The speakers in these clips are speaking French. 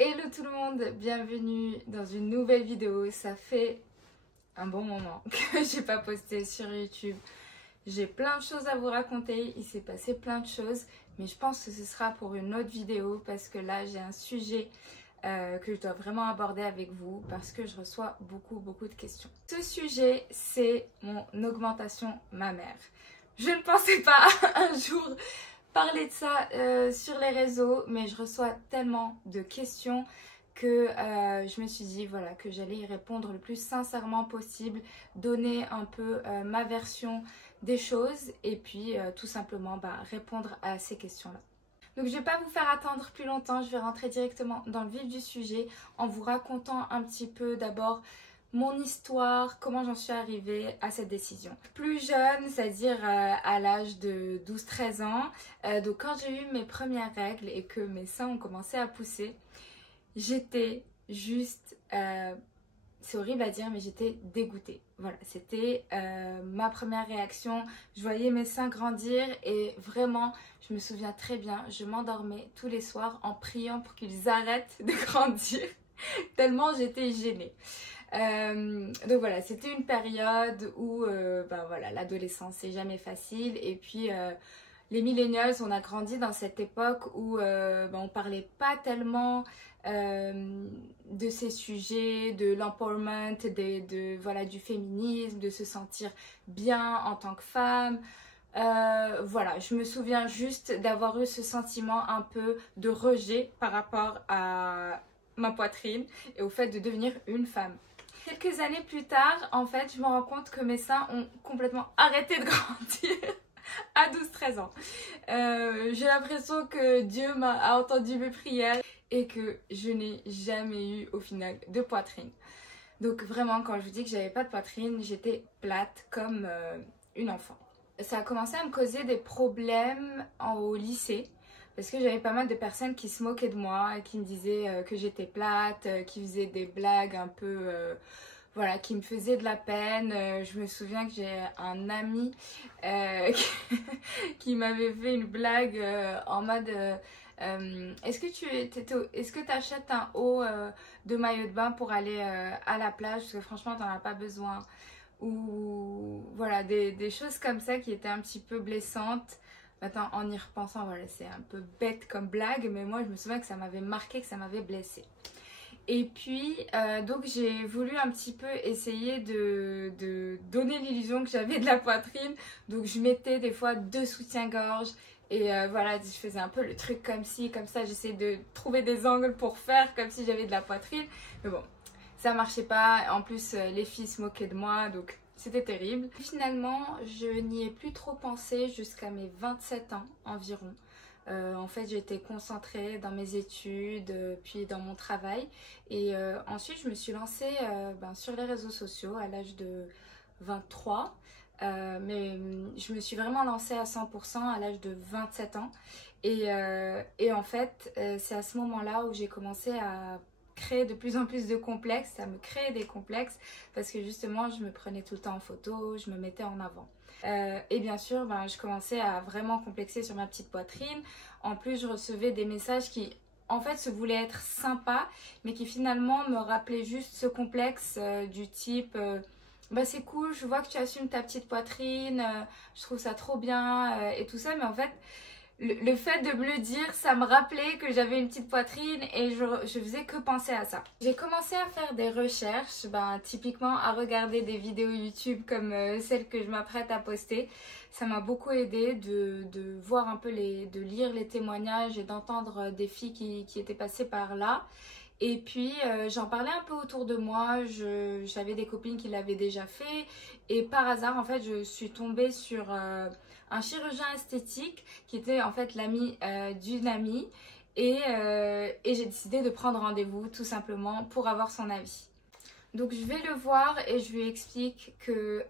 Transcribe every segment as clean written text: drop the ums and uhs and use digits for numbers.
Hello tout le monde, bienvenue dans une nouvelle vidéo. Ça fait un bon moment que j'ai pas posté sur YouTube. J'ai plein de choses à vous raconter, il s'est passé plein de choses, mais je pense que ce sera pour une autre vidéo parce que là j'ai un sujet que je dois vraiment aborder avec vous parce que je reçois beaucoup de questions. Ce sujet, c'est mon augmentation mammaire. Je ne pensais pas un jour parler de ça sur les réseaux, mais je reçois tellement de questions que je me suis dit voilà, que j'allais y répondre le plus sincèrement possible, donner un peu ma version des choses et puis tout simplement répondre à ces questions-là. Donc je ne vais pas vous faire attendre plus longtemps, je vais rentrer directement dans le vif du sujet en vous racontant un petit peu d'abord mon histoire, comment j'en suis arrivée à cette décision. Plus jeune, c'est-à-dire à l'âge de 12-13 ans, donc quand j'ai eu mes premières règles et que mes seins ont commencé à pousser, j'étais juste, c'est horrible à dire, mais j'étais dégoûtée. Voilà, c'était ma première réaction. Je voyais mes seins grandir et vraiment, je me souviens très bien, je m'endormais tous les soirs en priant pour qu'ils arrêtent de grandir, tellement j'étais gênée. Donc voilà, c'était une période où voilà, l'adolescence c'est jamais facile et puis les millennials, on a grandi dans cette époque où on parlait pas tellement de ces sujets, de l'empowerment, voilà, du féminisme, de se sentir bien en tant que femme. Voilà, je me souviens juste d'avoir eu ce sentiment un peu de rejet par rapport à ma poitrine et au fait de devenir une femme. Quelques années plus tard, en fait, je me rends compte que mes seins ont complètement arrêté de grandir à 12-13 ans. J'ai l'impression que Dieu a entendu mes prières et que je n'ai jamais eu au final de poitrine. Donc vraiment, quand je vous dis que j'avais pas de poitrine, j'étais plate comme une enfant. Ça a commencé à me causer des problèmes au lycée. Parce que j'avais pas mal de personnes qui se moquaient de moi et qui me disaient que j'étais plate, qui faisaient des blagues un peu, voilà, qui me faisaient de la peine. Je me souviens que j'ai un ami qui m'avait fait une blague en mode est-ce que tu achètes un haut de maillot de bain pour aller à la plage parce que franchement t'en as pas besoin, ou voilà, des choses comme ça qui étaient un petit peu blessantes. Maintenant, en y repensant, voilà, c'est un peu bête comme blague, mais moi je me souviens que ça m'avait marqué, que ça m'avait blessée. Et puis, donc j'ai voulu un petit peu essayer de donner l'illusion que j'avais de la poitrine. Donc je mettais des fois 2 soutiens-gorge et voilà, je faisais un peu le truc comme ci, comme ça. J'essayais de trouver des angles pour faire comme si j'avais de la poitrine. Mais bon, ça marchait pas. En plus, les filles se moquaient de moi, donc c'était terrible. Finalement, je n'y ai plus trop pensé jusqu'à mes 27 ans environ. En fait, j'étais concentrée dans mes études, puis dans mon travail. Et ensuite, je me suis lancée sur les réseaux sociaux à l'âge de 23. Mais je me suis vraiment lancée à 100% à l'âge de 27 ans. Et en fait, c'est à ce moment-là où j'ai commencé à créer de plus en plus de complexes, ça me créait des complexes parce que justement je me prenais tout le temps en photo, je me mettais en avant. Et bien sûr, je commençais à vraiment complexer sur ma petite poitrine. En plus, je recevais des messages qui en fait se voulaient être sympas, mais qui finalement me rappelaient juste ce complexe du type c'est cool, je vois que tu assumes ta petite poitrine, je trouve ça trop bien et tout ça, mais en fait le fait de me le dire, ça me rappelait que j'avais une petite poitrine et je faisais que penser à ça. J'ai commencé à faire des recherches, typiquement à regarder des vidéos YouTube comme celle que je m'apprête à poster. Ça m'a beaucoup aidé de voir un peu, de lire les témoignages et d'entendre des filles qui étaient passées par là. Et puis j'en parlais un peu autour de moi, j'avais des copines qui l'avaient déjà fait et par hasard en fait je suis tombée sur un chirurgien esthétique qui était en fait l'ami d'une amie et j'ai décidé de prendre rendez-vous tout simplement pour avoir son avis. Donc je vais le voir et je lui explique que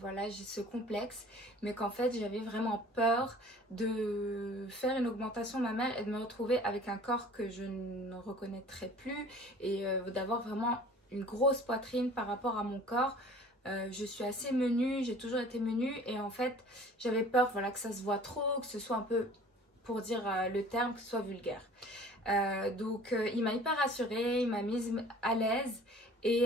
voilà, j'ai ce complexe, mais qu'en fait j'avais vraiment peur de faire une augmentation mammaire et de me retrouver avec un corps que je ne reconnaîtrais plus et d'avoir vraiment une grosse poitrine par rapport à mon corps. Je suis assez menue, j'ai toujours été menue et en fait j'avais peur, voilà, que ça se voit trop, que ce soit un peu, pour dire le terme, que ce soit vulgaire. Il m'a hyper rassurée, il m'a mise à l'aise et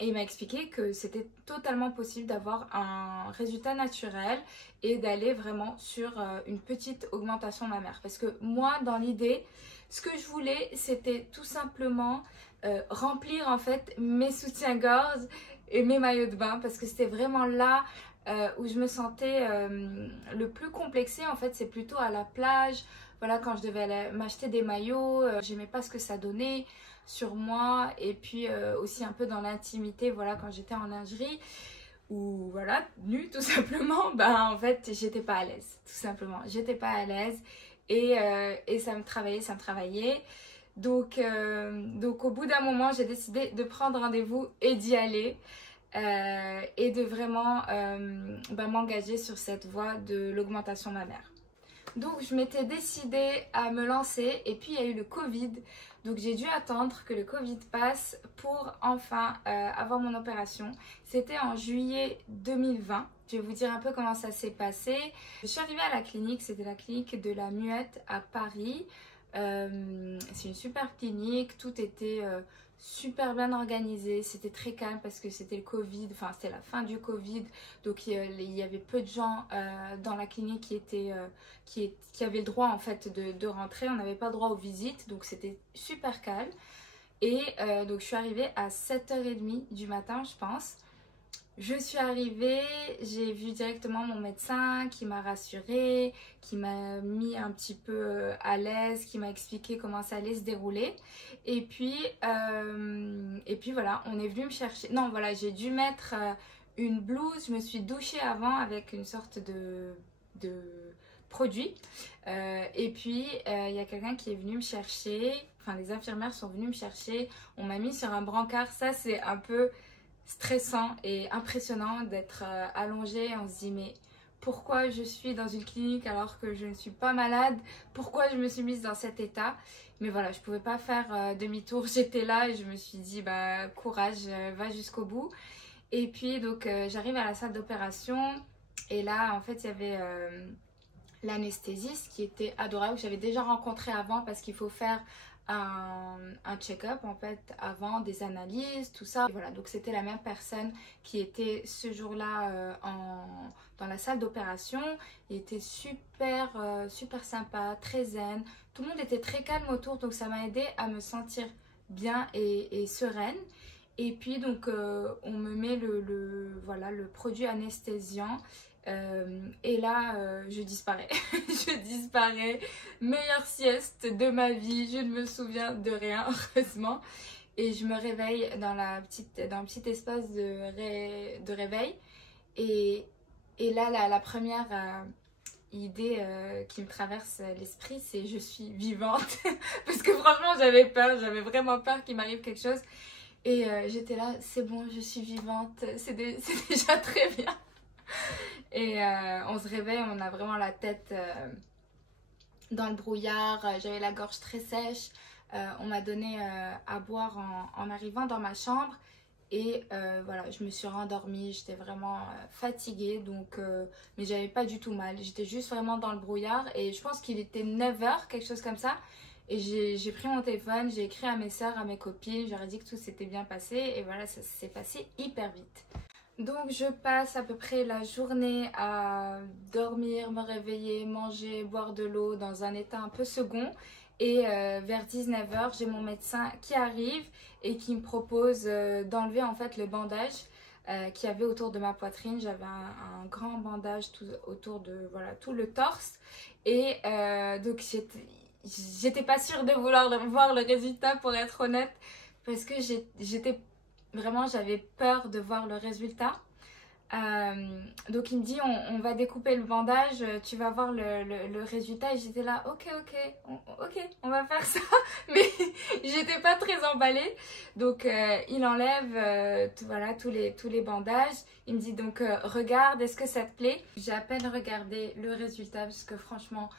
il m'a expliqué que c'était totalement possible d'avoir un résultat naturel et d'aller vraiment sur une petite augmentation mammaire. Parce que moi, dans l'idée, ce que je voulais, c'était tout simplement remplir en fait mes soutiens-gorge et mes maillots de bain parce que c'était vraiment là où je me sentais le plus complexée. En fait, c'est plutôt à la plage. Voilà, quand je devais aller m'acheter des maillots, j'aimais pas ce que ça donnait sur moi. Et puis aussi un peu dans l'intimité, voilà, quand j'étais en lingerie ou voilà, nue tout simplement, ben en fait, j'étais pas à l'aise, tout simplement. J'étais pas à l'aise et ça me travaillait, ça me travaillait. Donc au bout d'un moment, j'ai décidé de prendre rendez-vous et d'y aller et de vraiment m'engager sur cette voie de l'augmentation mammaire. Donc je m'étais décidée à me lancer et puis il y a eu le Covid. Donc j'ai dû attendre que le Covid passe pour enfin avoir mon opération. C'était en juillet 2020. Je vais vous dire un peu comment ça s'est passé. Je suis arrivée à la clinique, c'était la clinique de la Muette à Paris. C'est une super clinique, tout était super bien organisé, c'était très calme parce que c'était le Covid, enfin c'était la fin du Covid, donc il y avait peu de gens dans la clinique qui avaient le droit en fait de rentrer, on n'avait pas droit aux visites, donc c'était super calme. Et donc je suis arrivée à 7h30 du matin je pense. Je suis arrivée, j'ai vu directement mon médecin qui m'a rassurée, qui m'a mis un petit peu à l'aise, qui m'a expliqué comment ça allait se dérouler. Et puis voilà, on est venu me chercher. Non, voilà, j'ai dû mettre une blouse, je me suis douchée avant avec une sorte de produit. Et puis il y a quelqu'un qui est venu me chercher, enfin les infirmières sont venues me chercher, on m'a mis sur un brancard, ça c'est un peu stressant et impressionnant d'être allongée. On se dit mais pourquoi je suis dans une clinique alors que je ne suis pas malade, pourquoi je me suis mise dans cet état. Mais voilà, je pouvais pas faire demi-tour, j'étais là et je me suis dit bah courage, va jusqu'au bout. Et puis donc j'arrive à la salle d'opération et là en fait il y avait l'anesthésiste qui était adorable, que j'avais déjà rencontré avant parce qu'il faut faire un check-up en fait avant, des analyses, tout ça. Et voilà, donc c'était la même personne qui était ce jour-là dans la salle d'opération. Il était super, super sympa, très zen. Tout le monde était très calme autour, donc ça m'a aidé à me sentir bien et sereine. Et puis donc on me met voilà, le produit anesthésiant. Et là, je disparais. Je disparais. Meilleure sieste de ma vie. Je ne me souviens de rien, heureusement. Et je me réveille dans le petit espace de réveil. Et, et là, la première idée qui me traverse l'esprit, c'est je suis vivante. Parce que franchement, j'avais peur. J'avais vraiment peur qu'il m'arrive quelque chose. Et j'étais là, c'est bon, je suis vivante. C'est déjà très bien. Et on se réveille, on a vraiment la tête dans le brouillard, j'avais la gorge très sèche. On m'a donné à boire en arrivant dans ma chambre. Et voilà, je me suis rendormie, j'étais vraiment fatiguée, mais j'avais pas du tout mal. J'étais juste vraiment dans le brouillard et je pense qu'il était 9h, quelque chose comme ça. Et j'ai pris mon téléphone, j'ai écrit à mes soeurs, à mes copines, j'aurais dit que tout s'était bien passé et voilà, ça s'est passé hyper vite. Donc je passe à peu près la journée à dormir, me réveiller, manger, boire de l'eau dans un état un peu second. Et vers 19h, j'ai mon médecin qui arrive et qui me propose d'enlever en fait le bandage qu'il y avait autour de ma poitrine. J'avais un grand bandage tout autour de voilà, tout le torse. Et donc j'étais pas sûre de vouloir voir le résultat pour être honnête. Parce que j'avais peur de voir le résultat. Donc il me dit on va découper le bandage, tu vas voir le résultat. Et j'étais là ok, on va faire ça. Mais j'étais pas très emballée. Donc il enlève voilà, tous les bandages. Il me dit donc regarde, est-ce que ça te plaît? J'ai à peine regardé le résultat parce que franchement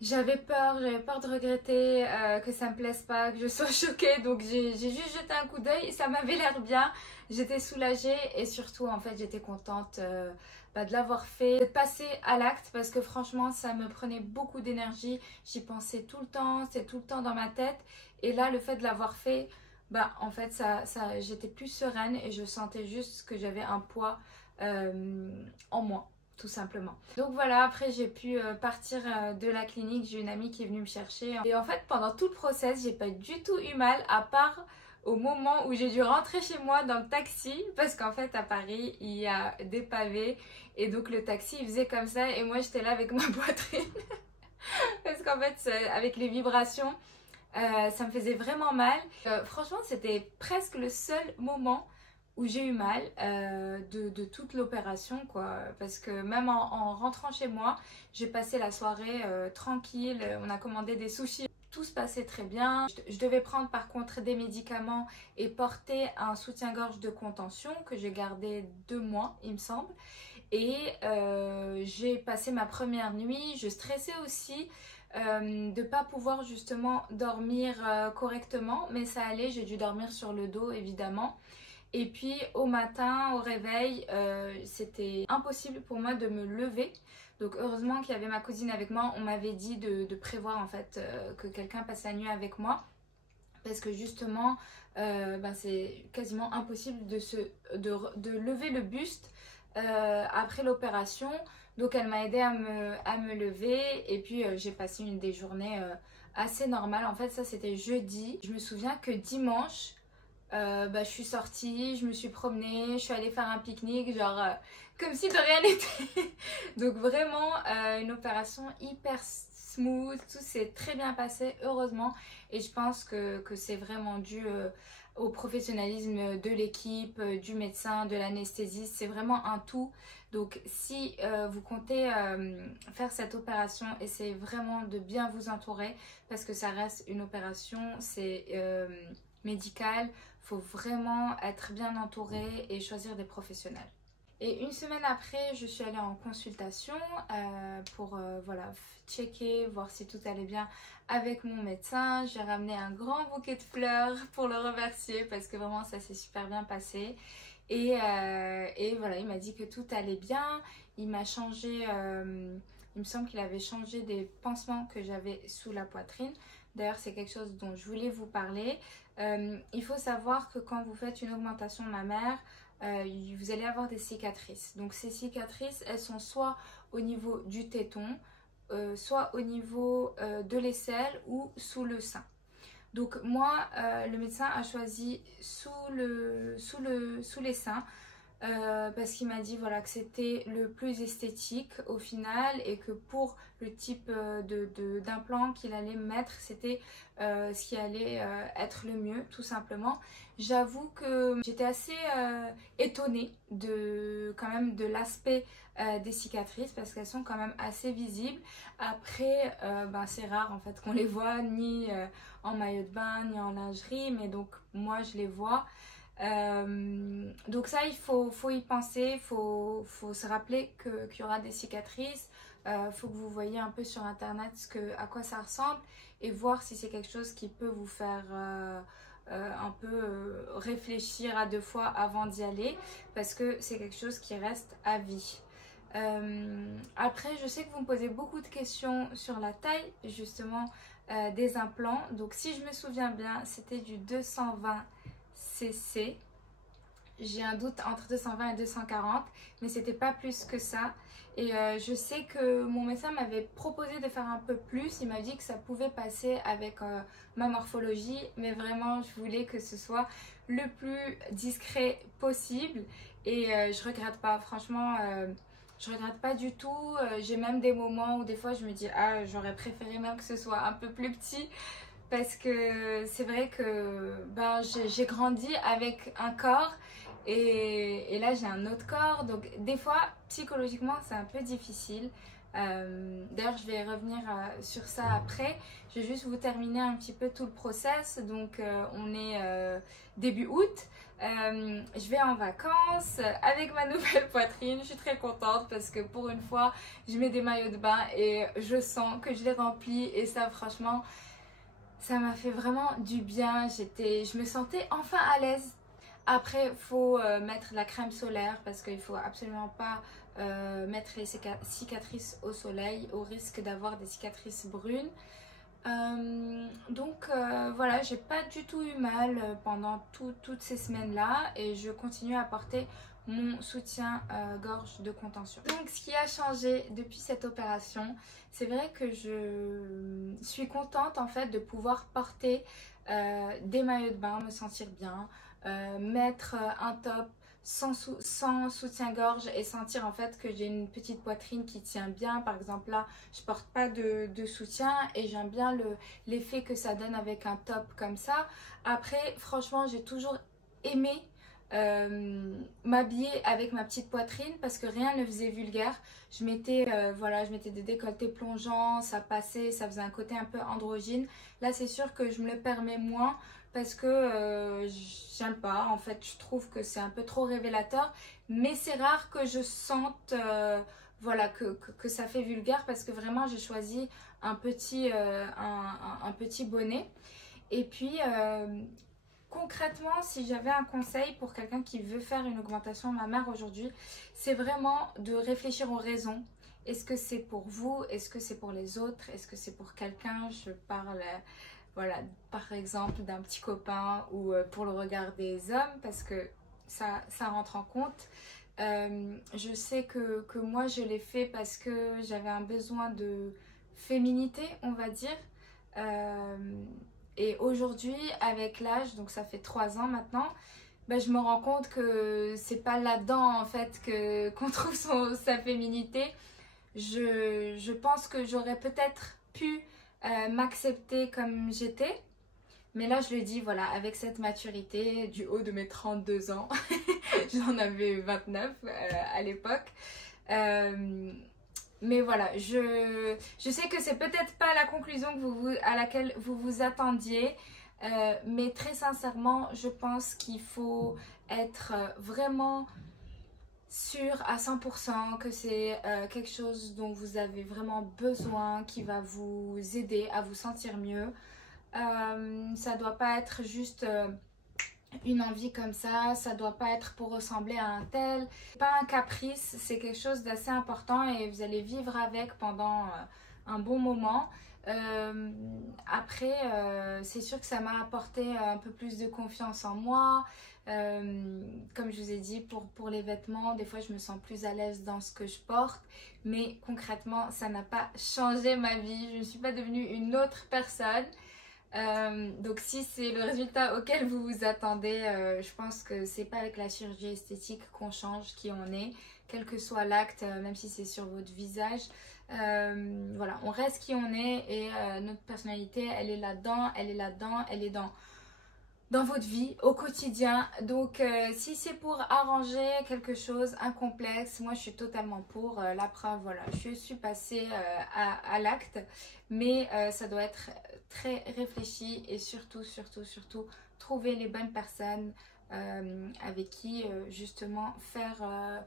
j'avais peur de regretter, que ça me plaise pas, que je sois choquée. Donc j'ai juste jeté un coup d'œil, ça m'avait l'air bien. J'étais soulagée et surtout en fait j'étais contente de l'avoir fait, de passer à l'acte parce que franchement ça me prenait beaucoup d'énergie. J'y pensais tout le temps, c'est tout le temps dans ma tête. Et là le fait de l'avoir fait, en fait j'étais plus sereine et je sentais juste que j'avais un poids en moins, tout simplement. Donc voilà, après j'ai pu partir de la clinique. J'ai une amie qui est venue me chercher et en fait pendant tout le process j'ai pas du tout eu mal, à part au moment où j'ai dû rentrer chez moi dans le taxi, parce qu'en fait à Paris il y a des pavés et donc le taxi il faisait comme ça et moi j'étais là avec ma poitrine parce qu'en fait avec les vibrations ça me faisait vraiment mal. Franchement c'était presque le seul moment où j'ai eu mal de toute l'opération, quoi. Parce que même en rentrant chez moi, j'ai passé la soirée tranquille. On a commandé des sushis. Tout se passait très bien. Je devais prendre par contre des médicaments et porter un soutien-gorge de contention que j'ai gardé 2 mois, il me semble. Et j'ai passé ma première nuit. Je stressais aussi de ne pas pouvoir justement dormir correctement. Mais ça allait, j'ai dû dormir sur le dos évidemment. Et puis au matin, au réveil, c'était impossible pour moi de me lever. Donc heureusement qu'il y avait ma cousine avec moi. On m'avait dit de prévoir en fait que quelqu'un passe la nuit avec moi. Parce que justement, c'est quasiment impossible de lever le buste après l'opération. Donc elle m'a aidé à me lever. Et puis j'ai passé des journées assez normales. En fait ça c'était jeudi. Je me souviens que dimanche, je suis sortie, je me suis promenée, je suis allée faire un pique-nique, genre comme si de rien n'était. Donc vraiment une opération hyper smooth, tout s'est très bien passé, heureusement. Et je pense que c'est vraiment dû au professionnalisme de l'équipe, du médecin, de l'anesthésiste. C'est vraiment un tout. Donc si vous comptez faire cette opération, essayez vraiment de bien vous entourer parce que ça reste une opération, c'est médical. Il faut vraiment être bien entouré et choisir des professionnels. Et une semaine après, je suis allée en consultation pour voilà, checker, voir si tout allait bien avec mon médecin. J'ai ramené un grand bouquet de fleurs pour le remercier parce que vraiment ça s'est super bien passé. Et voilà, il m'a dit que tout allait bien. Il m'a changé, il me semble qu'il avait changé des pansements que j'avais sous la poitrine. D'ailleurs, c'est quelque chose dont je voulais vous parler. Il faut savoir que quand vous faites une augmentation mammaire, vous allez avoir des cicatrices. Donc ces cicatrices, elles sont soit au niveau du téton, soit au niveau de l'aisselle ou sous le sein. Donc moi, le médecin a choisi sous les seins parce qu'il m'a dit voilà, que c'était le plus esthétique au final et que pour le type d'implant qu'il allait mettre, c'était ce qui allait être le mieux tout simplement. J'avoue que j'étais assez étonnée quand même de l'aspect des cicatrices parce qu'elles sont quand même assez visibles. Après, c'est rare en fait qu'on les voit ni en maillot de bain ni en lingerie, mais donc moi je les vois. Donc ça il faut y penser, il faut se rappeler qu'il y aura des cicatrices. Faut que vous voyez un peu sur internet à quoi ça ressemble et voir si c'est quelque chose qui peut vous faire un peu réfléchir à 2 fois avant d'y aller parce que c'est quelque chose qui reste à vie. Après je sais que vous me posez beaucoup de questions sur la taille justement des implants. Donc si je me souviens bien c'était du 220 cc. J'ai un doute entre 220 et 240, mais c'était pas plus que ça. Et je sais que mon médecin m'avait proposé de faire un peu plus. Il m'a dit que ça pouvait passer avec ma morphologie, mais vraiment je voulais que ce soit le plus discret possible. Et je regrette pas, franchement, je regrette pas du tout. J'ai même des moments où des fois je me dis ah j'aurais préféré même que ce soit un peu plus petit. Parce que c'est vrai que j'ai grandi avec un corps et là j'ai un autre corps. Donc des fois psychologiquement c'est un peu difficile. D'ailleurs, je vais revenir sur ça après. Je vais juste vous terminer un petit peu tout le process. Donc, on est début août. Je vais en vacances avec ma nouvelle poitrine. Je suis très contente parce que pour une fois, je mets des maillots de bain et je sens que je les remplis. Et ça, franchement, ça m'a fait vraiment du bien. Je me sentais enfin à l'aise. Après, il faut mettre la crème solaire parce qu'il ne faut absolument pas mettre les cicatrices au soleil au risque d'avoir des cicatrices brunes. Voilà, j'ai pas du tout eu mal pendant toutes ces semaines-là et je continue à porter mon soutien-gorge de contention. Donc ce qui a changé depuis cette opération, c'est vrai que je suis contente en fait de pouvoir porter des maillots de bain, me sentir bien, mettre un top sans soutien-gorge et sentir en fait que j'ai une petite poitrine qui tient bien. Par exemple là, je porte pas de soutien et j'aime bien l'effet que ça donne avec un top comme ça. Après, franchement, j'ai toujours aimé m'habiller avec ma petite poitrine parce que rien ne faisait vulgaire. Je mettais voilà, je mettais des décolletés plongeants, ça passait, ça faisait un côté un peu androgyne. Là, c'est sûr que je me le permets moins parce que j'aime pas, en fait je trouve que c'est un peu trop révélateur, mais c'est rare que je sente voilà, que ça fait vulgaire parce que vraiment j'ai choisi un petit bonnet. Et puis concrètement, si j'avais un conseil pour quelqu'un qui veut faire une augmentation mammaire aujourd'hui, c'est vraiment de réfléchir aux raisons. Est-ce que c'est pour vous? Est-ce que c'est pour les autres? Est-ce que c'est pour quelqu'un? Je parle voilà, par exemple d'un petit copain ou pour le regard des hommes parce que ça rentre en compte. Je sais que moi je l'ai fait parce que j'avais un besoin de féminité, on va dire. Et aujourd'hui, avec l'âge, donc ça fait 3 ans maintenant, ben, je me rends compte que c'est pas là-dedans en fait qu'on trouve sa féminité. Je pense que j'aurais peut-être pu m'accepter comme j'étais. Mais là, je le dis, voilà, avec cette maturité du haut de mes 32 ans, j'en avais 29 à l'époque. Mais voilà, je sais que c'est peut-être pas la conclusion à laquelle vous vous attendiez. Mais très sincèrement, je pense qu'il faut être vraiment sûr à 100% que c'est quelque chose dont vous avez vraiment besoin, qui va vous aider à vous sentir mieux. Ça doit pas être juste une envie comme ça doit pas être pour ressembler à un tel. C'est pas un caprice, c'est quelque chose d'assez important et vous allez vivre avec pendant un bon moment. Après, c'est sûr que ça m'a apporté un peu plus de confiance en moi. Comme je vous ai dit, pour les vêtements, des fois je me sens plus à l'aise dans ce que je porte. Mais concrètement, ça n'a pas changé ma vie. Je ne suis pas devenue une autre personne. Donc si c'est le résultat auquel vous vous attendez, je pense que c'est pas avec la chirurgie esthétique qu'on change qui on est, quel que soit l'acte, même si c'est sur votre visage. Voilà, on reste qui on est et notre personnalité, elle est là-dedans, elle est là-dedans, elle est dans votre vie au quotidien. Donc si c'est pour arranger quelque chose, un complexe, moi je suis totalement pour. La preuve, voilà, je suis passée à l'acte, mais ça doit être très réfléchi et surtout trouver les bonnes personnes avec qui justement faire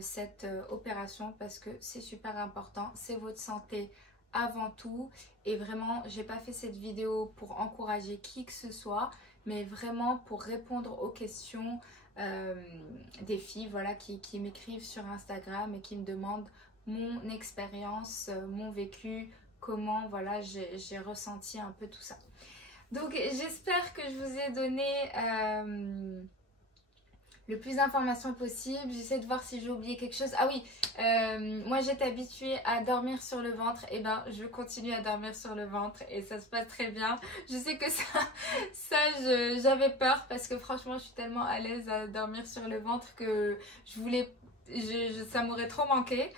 cette opération parce que c'est super important, c'est votre santé avant tout. Et vraiment, j'ai pas fait cette vidéo pour encourager qui que ce soit, mais vraiment pour répondre aux questions des filles, voilà, qui m'écrivent sur Instagram et qui me demandent mon expérience, mon vécu, comment voilà j'ai ressenti un peu tout ça. Donc j'espère que je vous ai donné le plus d'informations possible. J'essaie de voir si j'ai oublié quelque chose. Ah oui, moi j'étais habituée à dormir sur le ventre. Et ben je continue à dormir sur le ventre et ça se passe très bien. Je sais que ça j'avais peur parce que franchement je suis tellement à l'aise à dormir sur le ventre que ça m'aurait trop manqué.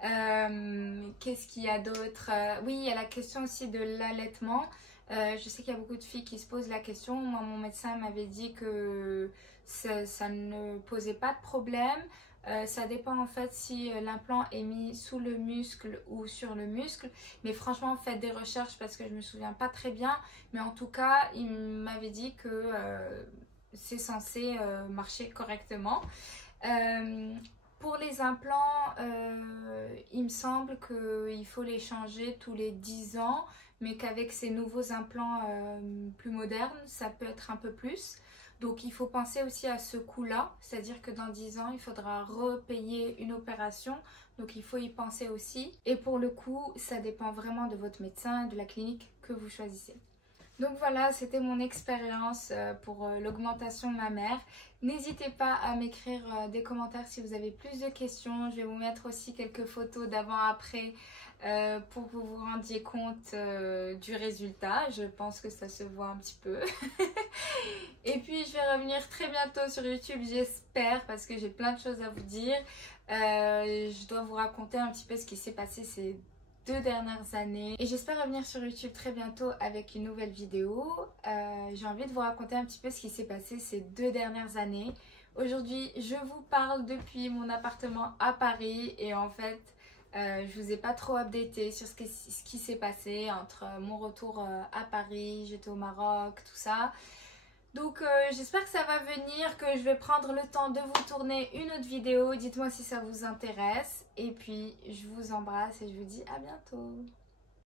Qu'est-ce qu'il y a d'autre? Oui, il y a la question aussi de l'allaitement. Je sais qu'il y a beaucoup de filles qui se posent la question. Moi, mon médecin m'avait dit que ça ne posait pas de problème. Ça dépend en fait si l'implant est mis sous le muscle ou sur le muscle. Mais franchement, faites des recherches parce que je me souviens pas très bien. Mais en tout cas, il m'avait dit que c'est censé marcher correctement. Pour les implants, il me semble qu'il faut les changer tous les 10 ans, mais qu'avec ces nouveaux implants plus modernes, ça peut être un peu plus. Donc il faut penser aussi à ce coût-là, c'est-à-dire que dans 10 ans, il faudra repayer une opération, donc il faut y penser aussi. Et pour le coup, ça dépend vraiment de votre médecin et de la clinique que vous choisissez. Donc voilà, c'était mon expérience pour l'augmentation mammaire. N'hésitez pas à m'écrire des commentaires si vous avez plus de questions. Je vais vous mettre aussi quelques photos d'avant-après pour que vous vous rendiez compte du résultat. Je pense que ça se voit un petit peu. Et puis je vais revenir très bientôt sur YouTube, j'espère, parce que j'ai plein de choses à vous dire. Je dois vous raconter un petit peu ce qui s'est passé ces 2 dernières années et j'espère revenir sur YouTube très bientôt avec une nouvelle vidéo. J'ai envie de vous raconter un petit peu ce qui s'est passé ces 2 dernières années. Aujourd'hui, je vous parle depuis mon appartement à Paris et en fait, je vous ai pas trop updaté sur ce qui s'est passé entre mon retour à Paris, j'étais au Maroc, tout ça. Donc j'espère que ça va venir, que je vais prendre le temps de vous tourner une autre vidéo. Dites-moi si ça vous intéresse. Et puis je vous embrasse et je vous dis à bientôt.